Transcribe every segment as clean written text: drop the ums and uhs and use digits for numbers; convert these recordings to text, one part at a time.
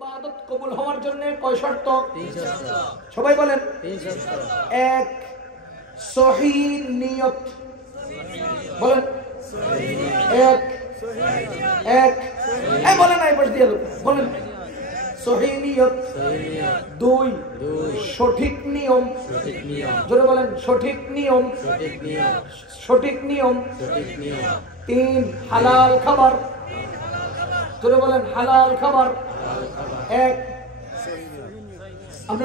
ইবাদত কবুল হওয়ার জন্য কয় শর্ত? সবাই বলেন। এক, সহিহ নিয়ত। বলেন এক এক বলেন না, পাশ দিয়ে বলেন সহিহ নিয়ত। দুই, সঠিক নিয়ম। জোরে বলেন সঠিক নিয়ম। সঠিক নিয়ম। তিন, হালাল খাবার। জোরে বলেন হালাল খাবার। এক,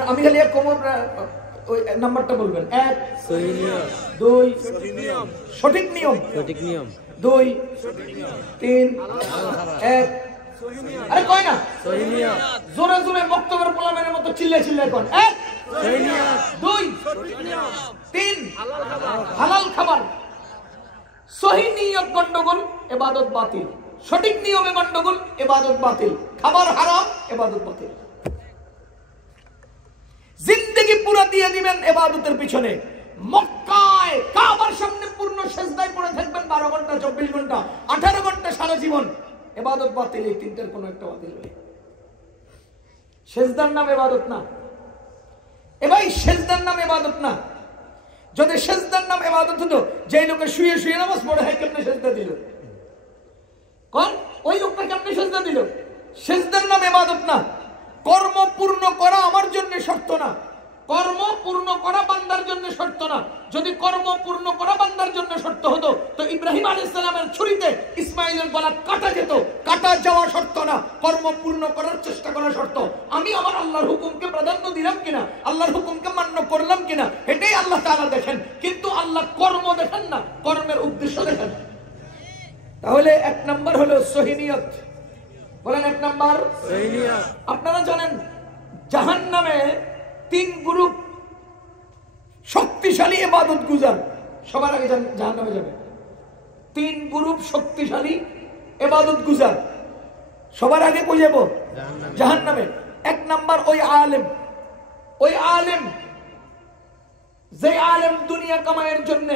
আমি খালি এক কম ওই নাম্বারটা বলবেন। এক, দুই, সঠিক নিয়ম। দুই, তিন, এক। আরে কয় না জোরে জোরে বক্তব্যের পোলামের মতো চিল্লাই চিল্লাই কর। এক, দুই, তিন, হালাল খাবার। সহিহ নিয়ত গন্ডগোল, ইবাদত বাতিল। সঠিক নিয়মে গন্ডগোল, ইবাদত বাতিল। খাবার হারাম, ইবাদত বাতিল। জিন্দেগি পুরো দিয়ে দিবেন ইবাদতের পিছনে। মক্কায় কাবার সামনে পূর্ণ সিজদায় পড়ে থাকবেন 12 ঘন্টা, 24 ঘন্টা, 18 ঘন্টা সারা জীবন। ইবাদত বাতিল। এই তিনটার কোনো একটা বাতিল নেই। সিজদার নাম ইবাদত না। ভাই সিজদার নাম ইবাদত না। যদি সিজদার নাম ইবাদত হতো, যে লোকে শুয়ে শুয়ে নামাজ পড়ে হয় কেমনে সিজদা দিল? কোন ওই লোকটা কেমনে সিজদা দিল? সিজদার নাম ইবাদত না। কর্ম পূর্ণ করা আমার জন্য শর্ত না। কর্ম পূর্ণ করা বান্দার জন্য শর্ত না। যদি কর্ম পূর্ণ করা বান্দার জন্য শর্ত হতো, তো ইব্রাহিম আলাইহিস সালামের ছুরিতে ইসমাইলের গলা কাটা যেত। কাটা যাওয়া শর্ত না, কর্ম পূর্ণ করার চেষ্টা করা শর্ত। আমি আমার আল্লাহর হুকুমকে প্রাধান্য দিলাম কিনা, আল্লাহর হুকুমকে মান্য করলাম কিনা, এটাই আল্লাহ তাআলা দেখেন। কিন্তু আল্লাহ কর্ম দেখেন না, কর্মের উদ্দেশ্য দেখেন। তাহলে এক নাম্বার হলো সহিহ নিয়ত। বলেন এক নাম্বার সহিহ নিয়ত। আপনারা জানেন জাহান্নামে 3 গ্রুপ শক্তিশালী ইবাদত গুজার সবার আগে জাহান্নামে যাবে। 3 গ্রুপ শক্তিশালী ইবাদত গুজার সবার আগে কই যাব? জাহান্নামে। এক নাম্বার ওই আলেম। ওই আলেম, যে আলেম দুনিয়া কামাইয়ের জন্য,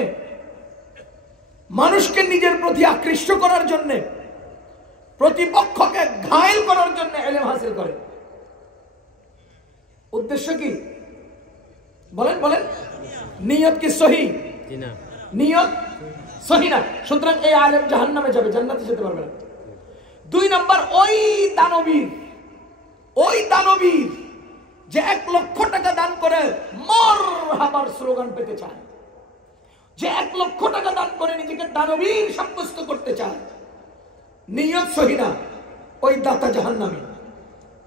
মানুষকে নিজের প্রতি আকৃষ্ট করার জন্য, প্রতিপক্ষকে ঘায়েল করার জন্য ইলম হাসিল করে। উদ্দেশ্য কি? বলেন বলেন। নিয়ত কি সহি? নিয়ত সহি না। সুতরাং এই আলেম জাহান্নামে যাবে, জান্নাতে যেতে পারবে না। 2 নাম্বার ওই দানবীর যে 1 লক্ষ টাকা দান করে মারহাবার স্লোগান পেতে চায়, যে 1 লক্ষ টাকা দান করে নিজেকে দানবীর সাব্যস্ত করতে চায়। নিয়ত সহি না, ওই দাতা জাহান্নামী।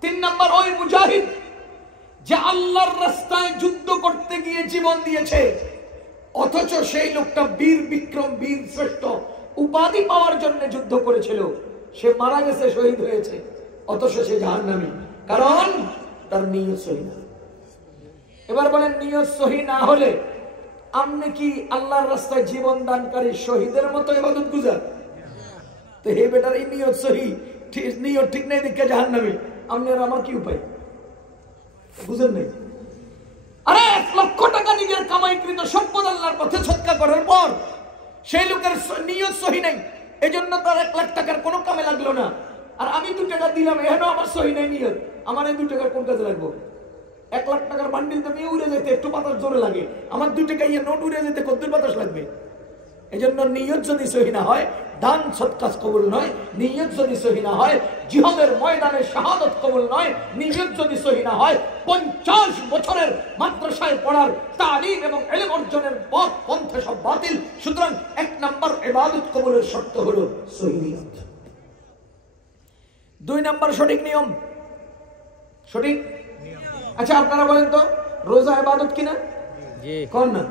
3 নাম্বার ওই মুজাহিদ যে আল্লাহর রাস্তায় যুদ্ধ করতে গিয়ে জীবন দিয়েছে, অথচ সেই লোকটা বীর বিক্রম, বীর শ্রেষ্ঠ উপাধি পাওয়ার জন্য যুদ্ধ করেছিল। সে মারা গেছে, শহীদ হয়েছে, অথচ সে জাহান্নামী, কারণ তার নিয়ত সহি না। এবার বলেন নিয়ত সহি না হলে আপনি কি আল্লাহর রাস্তায় জীবন দানকারী শহীদের মতো ইবাদত গুজার? তো হে বেটার এই নিয়ত সহি, নিয়ত ঠিক নেই দেখে জাহান্নামী। আপনি আর আমার কি উপায়? বুঝেন নাই? আরে 1 লক্ষ টাকা নিজের কামাইকৃত সম্পদ আল্লাহর পথে সদকা করার পর সেই লোকের নিয়ত সহি নাই, এজন্য তার 1 লাখ টাকার কোনো কামে লাগলো না। আর আমি 2 টাকা দিলাম, এখানেও আমার সহি নাই নিয়ত। আমার এই 2 টাকার কোন কাজে লাগবো? 1 লাখ টাকার বান্ডিল তো নিয়ে উড়ে যেতে একটু বাতাস জোরে লাগে, আমার 2 টাকা নোট উড়ে যেতে কতদূর বাতাস লাগবে? এজন্য নিয়ত যদি সহি না হয়, দান সদকা কবুল নয়। নিয়ত যদি সহি না হয়, জিহাদের ময়দানে শাহাদাত কবুল নয়। নিয়ত যদি সহি না হয়, 50 বছরের মাদ্রাসায় পড়ার তালিম এবং ইলম অর্জনের পথ পন্থা সব বাতিল। সুতরাং 1 নাম্বার ইবাদত কবুলের শর্ত হলো সহি নিয়ত। 2 নাম্বার সঠিক নিয়ম। সঠিক। আচ্ছা আপনারা বলেন তো, রোজা ইবাদত কিনা? জি। কোন না?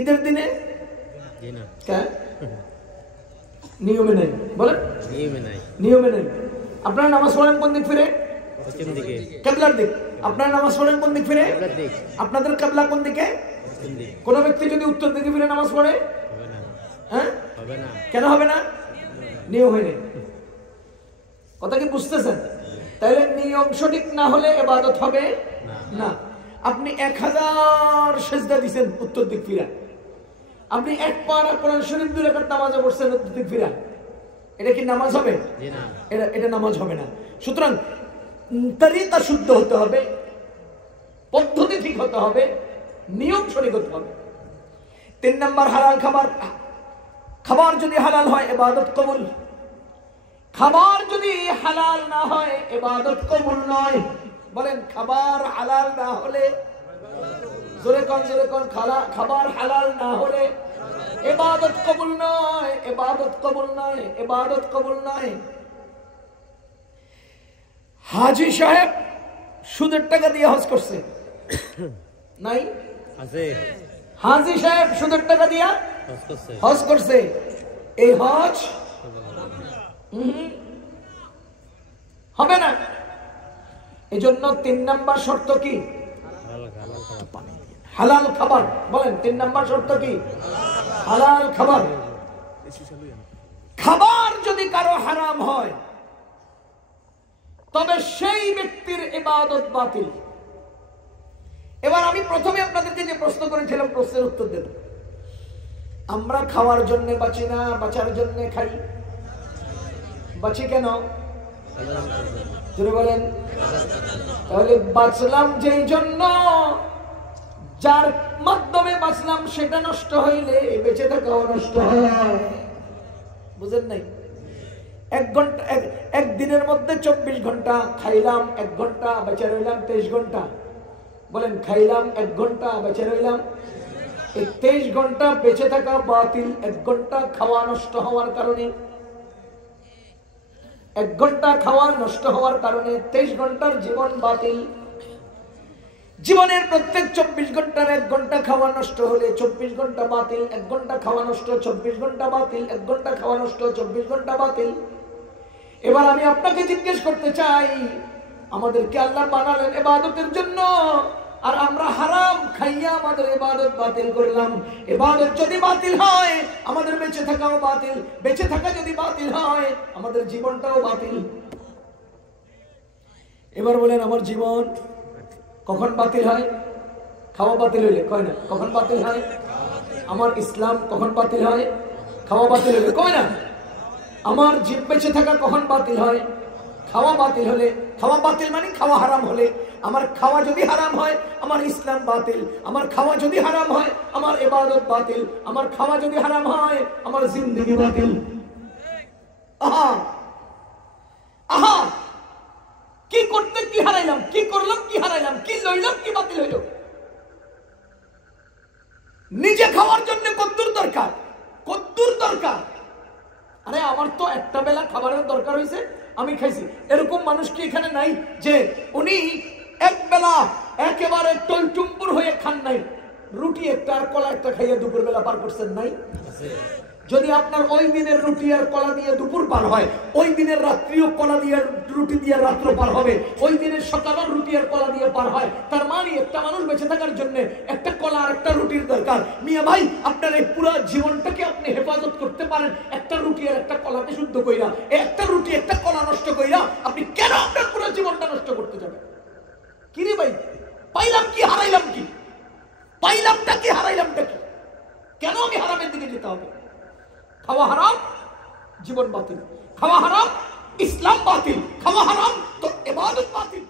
ঈদের দিনে নিয়মে নাই। বলেন নিয়মে নাই। আপনারা নামাজ পড়েন কোন দিক ফিরে? কিবলার দিক। আপনারা নামাজ পড়েন কোন দিক ফিরে? আপনাদের কিবলা কোন দিকে? কোন ব্যক্তি যদি উত্তর দিকে ফিরে নামাজ পড়ে, হ্যাঁ হবে না। কেন হবে না? নিয়ম হয় নাই। কথা কি বুঝতেছেন? তাহলে নিয়ম সঠিক না হলে ইবাদত হবে না। আপনি 1000 সিজদা দিবেন উত্তর দিক ফিরা, আপনি 1 পারা কোরআন শরীফ 2 রাকাত নামাজে পড়ছেন উত্তর দিক ফিরা, এটা কি নামাজ হবে? এটা নামাজ হবে না। সুতরাং তরিকা শুদ্ধ হতে হবে, পদ্ধতি ঠিক হতে হবে, নিয়ম সঠিক হতে হবে। 3 নম্বর হালাল খাবার। খাবার যদি হালাল হয় ইবাদত কবুল, খাবার যদি হালাল না হয় ইবাদত কবুল নয়। বলেন খাবার হালাল না হলে, জোরে কোন খাবার হালাল না হলে ইবাদত কবুল নয়, ইবাদত কবুল নয়, ইবাদত কবুল নয়। হাজী সাহেব সুদের টাকা দিয়ে হজ করছে নাই? হাজী সাহেব সুদের টাকা দিয়া হজ করছে, এই হজ হবে না। এই জন্য 3 নম্বর শর্ত কি? হালাল খাবার। বলেন 3 নম্বর শর্ত কি? হালাল খাবার। খাবার যদি কারো হারাম হয় তবে সেই ব্যক্তির ইবাদত বাতিল। এবার আমি প্রথমে আপনাদেরকে যে প্রশ্ন করেছিলাম, প্রশ্নের উত্তর দেব। আমরা খাওয়ার জন্য বাঁচি না, বাঁচার জন্য খাই। বাঁচি কেন? বলেন। তাহলে বাঁচলাম যেই জন্য, যার মাধ্যমে বাঁচলাম সেটা নষ্ট হইলে বেঁচে থাকাও নষ্ট হয়। বুঝেন নাই? 1 ঘন্টা, এক দিনের মধ্যে 24 ঘন্টা, খাইলাম 1 ঘন্টা, বেঁচে রইলাম 23 ঘন্টা। বলেন খাইলাম 1 ঘন্টা, বেঁচে রইলাম। এই 23 ঘন্টা বেঁচে থাকা বাতিল। 1 ঘন্টা খাওয়া নষ্ট হওয়ার কারণে, 1 ঘন্টা খাওয়া নষ্ট হওয়ার কারণে 23 ঘন্টার জীবন বাতিল। জীবনের প্রত্যেক 24 ঘন্টার 1 ঘন্টা খাওয়া নষ্ট হলে 24 ঘন্টা বাতিল। 1 ঘন্টা খাওয়া নষ্ট, 24 ঘন্টা বাতিল। 1 ঘন্টা খাওয়া নষ্ট, 24 ঘন্টা বাতিল। এবার আমি আপনাকে জিজ্ঞেস করতে চাই, আমাদেরকে আল্লাহ বানালেন ইবাদতের জন্য, আর আমরা হারাম খাইয়া আমাদের ইবাদত বাতিল করলাম। ইবাদত যদি বাতিল হয় আমাদের বেঁচে থাকাও বাতিল, বেঁচে থাকা যদি বাতিল হয় আমাদের জীবনটাও বাতিল। এবার বলেন আমার জীবন কখন বাতিল হয়? খাওয়া বাতিল হইলে। কয় না? কখন বাতিল হয়? আমার ইসলাম কখন বাতিল হয়? খাওয়া বাতিল হইলে। কয় না? আমার জীব বেঁচে থাকা কখন বাতিল হয়? খাওয়া বাতিল হলে। খাওয়া বাতিল মানে খাওয়া হারাম হলে। আমার খাওয়া যদি হারাম হয় আমার ইসলাম বাতিল। আমার খাওয়া যদি হারাম হয় আমার ইবাদত বাতিল। আমার খাওয়া যদি হারাম হয় আমার জিন্দেগি বাতিল। আহা আহা, কি করতে কি হারাইলাম, কি করলাম কি হারাইলাম, কি লইলাম কি বাতিল হইল। নিজে খাওয়ার জন্য কদ্দুর দরকার, কদ্দুর দরকার। আরে আমার তো একটা বেলা খাবারের দরকার হয়েছে, আমি খাইছি। এরকম মানুষ কি এখানে নাই যে উনি এক বেলা একেবারে টলটুম্পুর হয়ে খান নাই, রুটি একটা আর কলা একটা খাইয়া দুপুর বেলা পার করছেন? নাই? যদি আপনার ওই দিনের রুটি আর কলা দিয়ে দুপুর পার হয়, ওই দিনের রাত্রিও কলা দিয়ে রুটি দিয়ে রাত্র পার হবে, ওই দিনের সকালের রুটি আর কলা দিয়ে পার হয়। তার মানে একটা মানুষ বেঁচে থাকার জন্য একটা কলা আর একটা রুটির দরকার। মিয়া ভাই, আপনার এই পুরো জীবনটাকে আপনি হেফাজত করতে পারেন একটা রুটি আর একটা কলাকে শুদ্ধ কইরা। একটা রুটি একটা কলা নষ্ট কইরা আপনি কেন আপনার পুরো জীবনটা নষ্ট করতে যাবেন? কি রে ভাই, পাইলাম কি হারাইলাম কি? পাইলামটা কি হারাইলামটা কি? কেন আমি হারামের দিকে যেতে হবে? খাওয়া হারাম, জীবন বাতিল। খাওয়া হারাম, ইসলাম বাতিল। খাওয়া হারাম তো ইবাদত বাতিল।